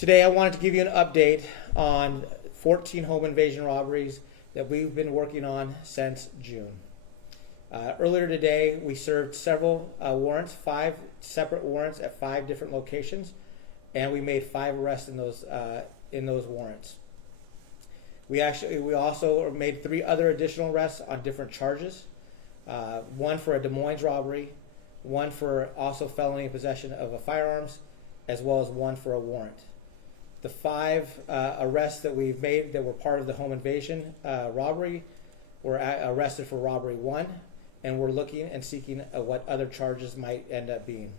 Today I wanted to give you an update on 14 home invasion robberies that we've been working on since June. Earlier today we served several warrants, 5 separate warrants at 5 different locations, and we made 5 arrests in those warrants. We also made 3 other additional arrests on different charges. One for a Des Moines robbery, one for also felony possession of a firearms, as well as one for a warrant. The 5 arrests that we've made that were part of the home invasion robbery were arrested for robbery 1, and we're looking and seeking what other charges might end up being.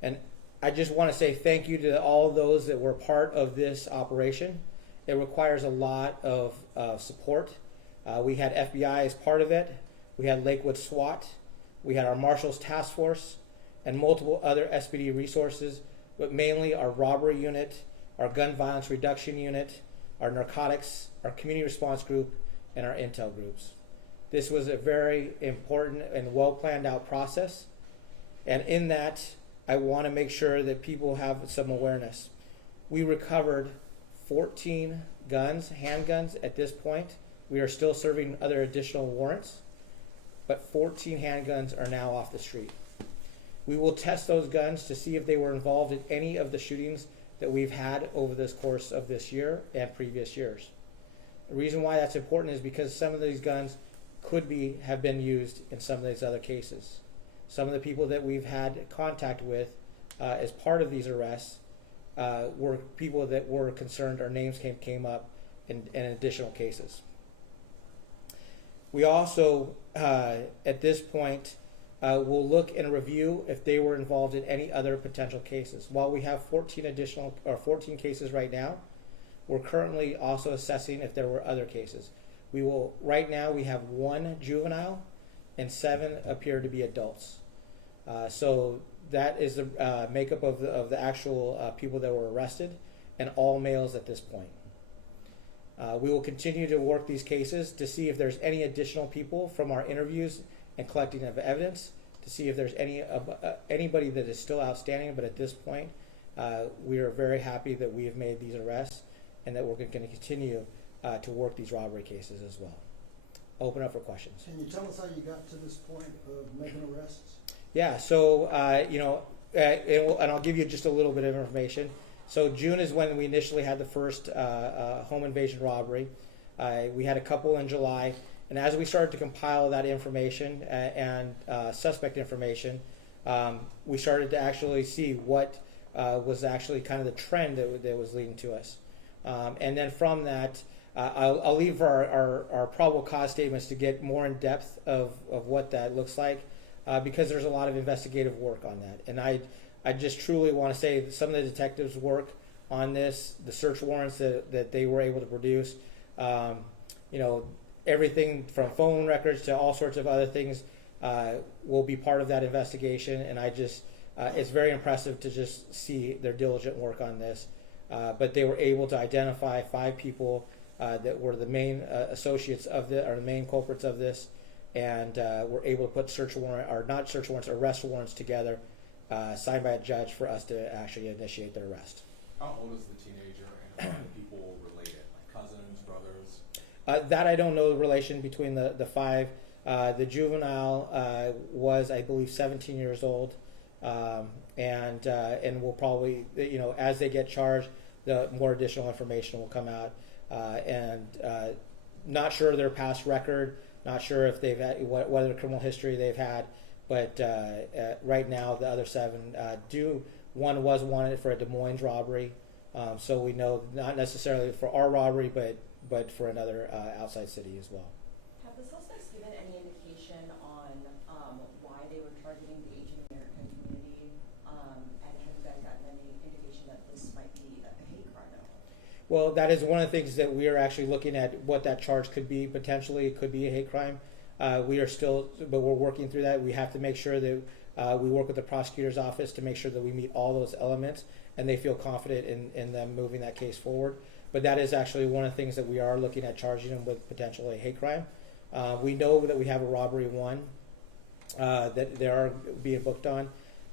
And I just want to say thank you to all of those that were part of this operation. It requires a lot of support. We had FBI as part of it. We had Lakewood SWAT. We had our Marshals Task Force and multiple other SPD resources, but mainly our robbery unit, our gun violence reduction unit, our narcotics, our community response group, and our intel groups. This was a very important and well planned out process. And in that, I want to make sure that people have some awareness. We recovered 14 guns, handguns at this point. We are still serving other additional warrants, but 14 handguns are now off the street. We will test those guns to see if they were involved in any of the shootings that we've had over this course of this year and previous years. The reason why that's important is because some of these guns could have been used in some of these other cases. Some of the people that we've had contact with as part of these arrests were people that were concerned our names came up in additional cases. We also, at this point, will look and review if they were involved in any other potential cases. While we have 14 cases right now, we're currently also assessing if there were other cases. Right now we have 1 juvenile and 7 appear to be adults. So that is the makeup of the actual people that were arrested, and all males at this point. We will continue to work these cases to see if there's any additional people from our interviews and collecting of evidence, to see if there's anybody that is still outstanding. But at this point, we are very happy that we have made these arrests and that we're going to continue to work these robbery cases as well. Open up for questions. Can you tell us how you got to this point of making arrests? Yeah, so, and I'll give you just a little bit of information. So June is when we initially had the first home invasion robbery. We had a couple in July. And as we started to compile that information and suspect information, we started to actually see what was actually kind of the trend that was leading to us. And then from that, I'll leave our probable cause statements to get more in depth of what that looks like, because there's a lot of investigative work on that. And I just truly want to say that some of the detectives' work on this, the search warrants that they were able to produce, everything from phone records to all sorts of other things will be part of that investigation. And it's very impressive to just see their diligent work on this. But they were able to identify 5 people that were the main associates of or the main culprits of this, and were able to put arrest warrants together, signed by a judge for us to actually initiate their arrest. How old is the teenager, and how many people related, like cousins, brothers? That I don't know the relation between the 5. The juvenile was, I believe, 17 years old, and will probably, as they get charged, the more additional information will come out. And not sure their past record, not sure if they've had what other criminal history they've had, but right now the other 7 one was wanted for a Des Moines robbery, so we know not necessarily for our robbery, but for another outside city as well. Have the suspects given any indication on why they were targeting the Asian American community? And have you guys gotten any indication that this might be a hate crime at all? Well, that is one of the things that we are actually looking at, what that charge could be. Potentially, it could be a hate crime. But we're working through that. We have to make sure that we work with the prosecutor's office to make sure that we meet all those elements, and they feel confident in them moving that case forward. But that is actually one of the things that we are looking at, charging them with potentially a hate crime. We know that we have a robbery 1 that they are being booked on.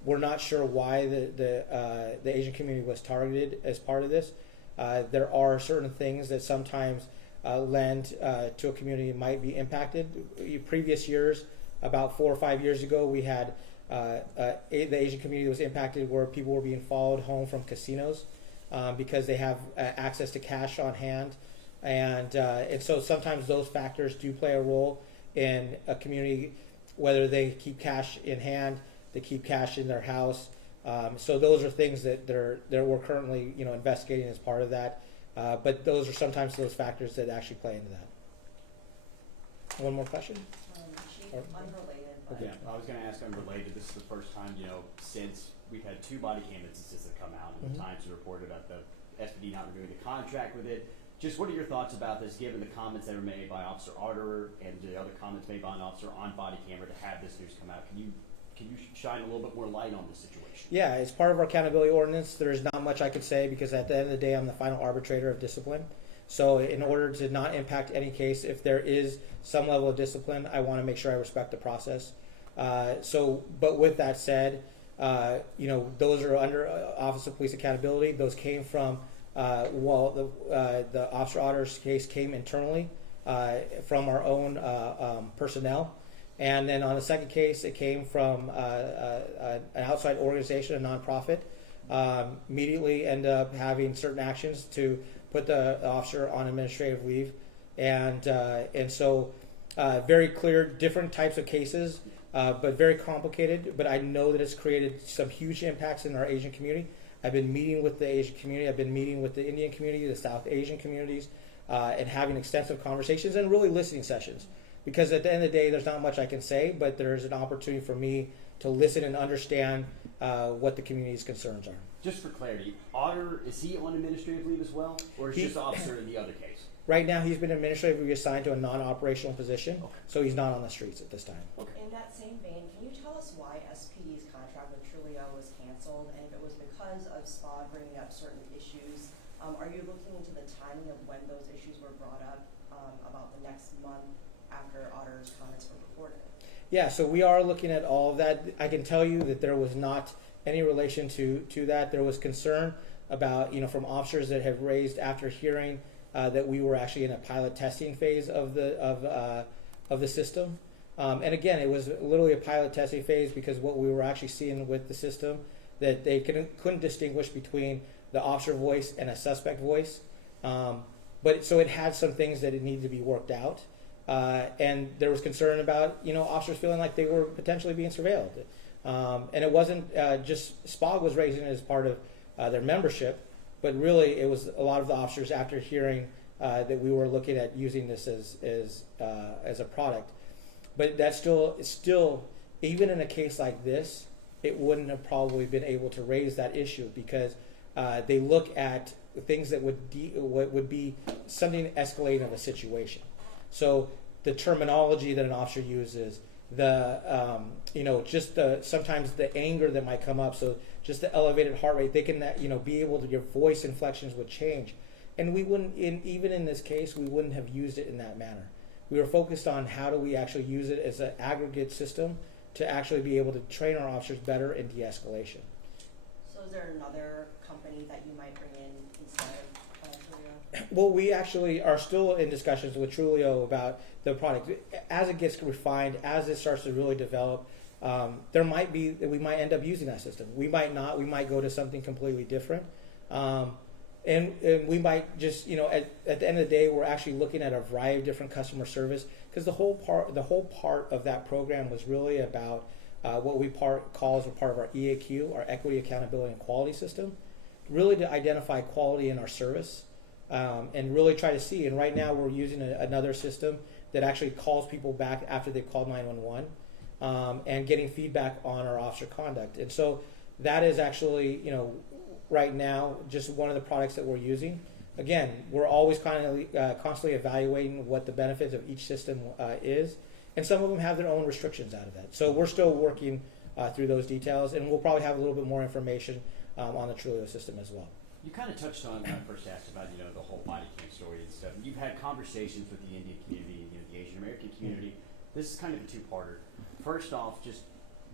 We're not sure why the Asian community was targeted as part of this. There are certain things that sometimes lend to a community might be impacted. Previous years, about 4 or 5 years ago, we had the Asian community was impacted where people were being followed home from casinos because they have access to cash on hand, and so sometimes those factors do play a role in a community, whether they keep cash in hand, they keep cash in their house. So those are things that we're currently investigating as part of that. But those are sometimes those factors that actually play into that. One more question? Chief, Or- unrelated, but. Okay. Yeah, I was going to ask unrelated. This is the first time, since we've had 2 body cam instances that come out, and Mhm. the Times reported about the SPD not renewing the contract with it. Just what are your thoughts about this, given the comments that were made by Officer Arter and the other comments made by an officer on body camera to have this news come out? Can you shine a little bit more light on this situation? Yeah, as part of our accountability ordinance, there's not much I could say because at the end of the day, I'm the final arbitrator of discipline. So in order to not impact any case, if there is some level of discipline, I want to make sure I respect the process. But with that said, those are under Office of Police Accountability. Those came from, the Officer Otter's case came internally from our own personnel. And then on the second case, it came from an outside organization, a nonprofit. Immediately end up having certain actions to put the officer on administrative leave, and so very clear, different types of cases, but very complicated. But I know that it's created some huge impacts in our Asian community. I've been meeting with the Asian community. I've been meeting with the Indian community, the South Asian communities, and having extensive conversations and really listening sessions. Because at the end of the day, there's not much I can say, but there's an opportunity for me to listen and understand what the community's concerns are. Just for clarity, Otter, is he on administrative leave as well? Or is He- just officer in the other case? Right now, he's been administratively assigned to a non-operational position, Okay. so he's not on the streets at this time. In that same vein, can you tell us why SPD's contract with Trulio was canceled, and if it was because of SPA bringing up certain issues? Are you looking into the timing of when those issues were brought up, about the next month after Otter's comments were reported? Yeah, so we are looking at all of that. I can tell you that there was not any relation to that. There was concern about, from officers that have raised after hearing that we were actually in a pilot testing phase of the system. And again, it was literally a pilot testing phase because what we were actually seeing with the system, that they couldn't distinguish between the officer voice and a suspect voice. But so it had some things that it needed to be worked out. And there was concern about, officers feeling like they were potentially being surveilled. And it wasn't just SPOG was raising it as part of their membership, but really it was a lot of the officers after hearing that we were looking at using this as a product. But that's still, even in a case like this, it wouldn't have probably been able to raise that issue because they look at things that would be something escalating of a situation. So the terminology that an officer uses, sometimes the anger that might come up. So just the elevated heart rate, they can, be able to, your voice inflections would change. And we wouldn't, even in this case, we wouldn't have used it in that manner. We were focused on how do we actually use it as an aggregate system to actually be able to train our officers better in de-escalation. So is there another company that you might bring in instead of Trulio? Well, we actually are still in discussions with Trulio about the product. As it gets refined, as it starts to really develop, we might end up using that system. We might not. We might go to something completely different. And we might just, at the end of the day, we're actually looking at a variety of different customer service because the whole part of that program was really about what we call as a part of our EAQ, our Equity, Accountability, and Quality System, really to identify quality in our service and really try to see. And right now we're using another system that actually calls people back after they've called 911 and getting feedback on our officer conduct. And so that is actually, right now, just one of the products that we're using. Again, we're always constantly evaluating what the benefits of each system is, and some of them have their own restrictions out of that. So we're still working through those details, and we'll probably have a little bit more information on the Trulio system as well. You kind of touched on when I first asked about, the whole body cam story and stuff. You've had conversations with the Indian community, the Asian American community. This is kind of a two-parter. First off, just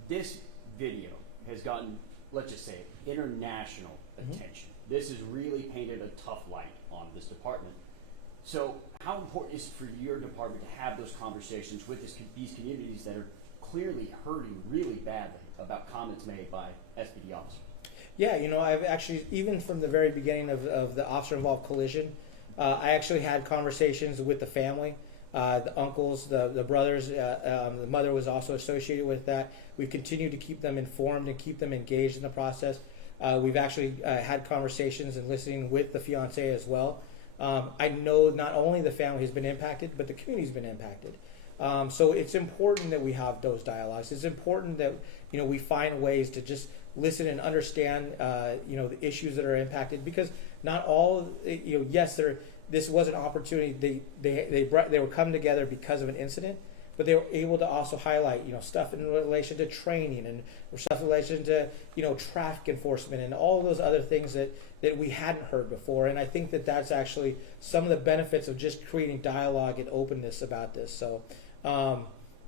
this video, has gotten, let's just say it, international attention. This has really painted a tough light on this department. So how important is it for your department to have those conversations with these communities that are clearly hurting really badly about comments made by SPD officers? Yeah, I've actually, even from the very beginning of the officer-involved collision, I actually had conversations with the family, the uncles, the brothers. The mother was also associated with that. We've continued to keep them informed and keep them engaged in the process. We've actually had conversations and listening with the fiance as well. I know not only the family has been impacted, but the community's been impacted. So it's important that we have those dialogues. It's important that we find ways to just listen and understand the issues that are impacted, because not all yes, this was an opportunity. They were come together because of an incident, but they were able to also highlight stuff in relation to training and stuff in relation to traffic enforcement and all those other things that we hadn't heard before. And I think that that's actually some of the benefits of just creating dialogue and openness about this. So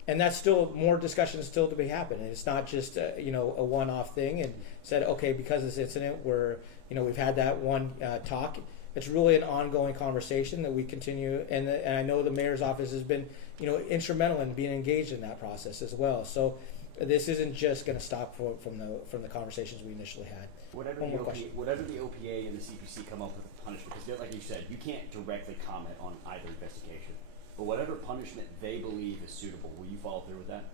and that's still more discussion still to be happening. It's not just a one-off thing and said, okay, because of this incident we've had that one talk. It's really an ongoing conversation that we continue, and I know the mayor's office has been instrumental in being engaged in that process as well. So this isn't just going to stop from the conversations we initially had. Whatever the OPA and the CPC come up with a punishment, because like you said, you can't directly comment on either investigation. But whatever punishment they believe is suitable, will you follow through with that?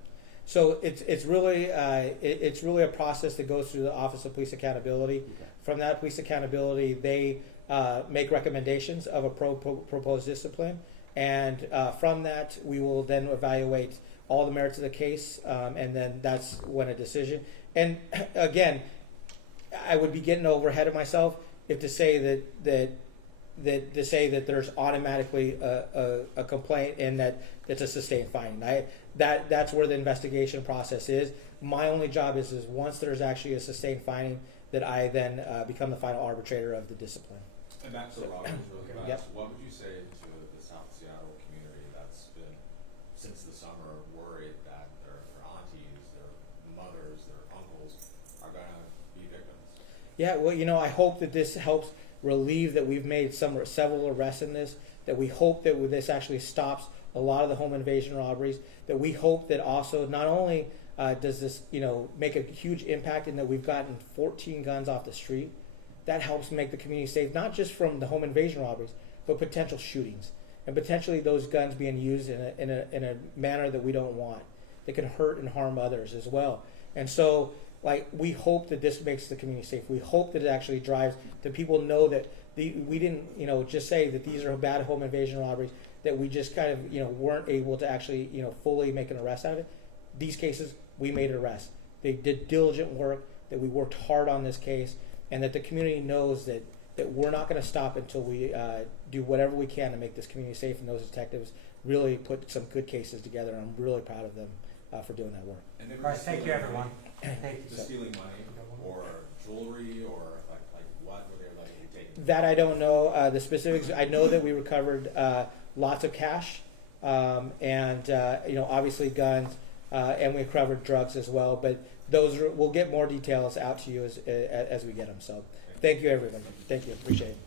So it's really a process that goes through the Office of Police Accountability. Okay. From that police accountability, they make recommendations of a proposed discipline, and from that we will then evaluate all the merits of the case, and then that's when a decision. And again, I would be getting over ahead of myself if to say that there's automatically a complaint and that it's a sustained finding. That's where the investigation process is. My only job is once there's actually a sustained finding, that I then become the final arbitrator of the discipline. And that's the Robert was really fast. Yep. What would you say to the South Seattle community that's been, since the summer, worried that their aunties, their mothers, their uncles are going to be victims? Yeah, well, I hope that this helps relieve that we've made several arrests in this, that we hope that this actually stops a lot of the home invasion robberies, that we hope that also not only does this make a huge impact in that we've gotten 14 guns off the street, that helps make the community safe, not just from the home invasion robberies, but potential shootings, and potentially those guns being used in a manner that we don't want, that can hurt and harm others as well. And so we hope that this makes the community safe. We hope that it actually drives that people know that we didn't just say that these are bad home invasion robberies, that we just kind of weren't able to actually fully make an arrest out of it. These cases, we made an arrest. They did diligent work, that we worked hard on this case, and that the community knows that we're not going to stop until we do whatever we can to make this community safe, and those detectives really put some good cases together, and I'm really proud of them for doing that work. And they were All right, just thank you, stealing everyone. money? Thank you. Just stealing money or jewelry or like what were they taking? That I don't know the specifics. I know that we recovered lots of cash, and obviously guns, and we recovered drugs as well. But we'll get more details out to you as we get them. So thank you, everyone. Thank you. Appreciate it.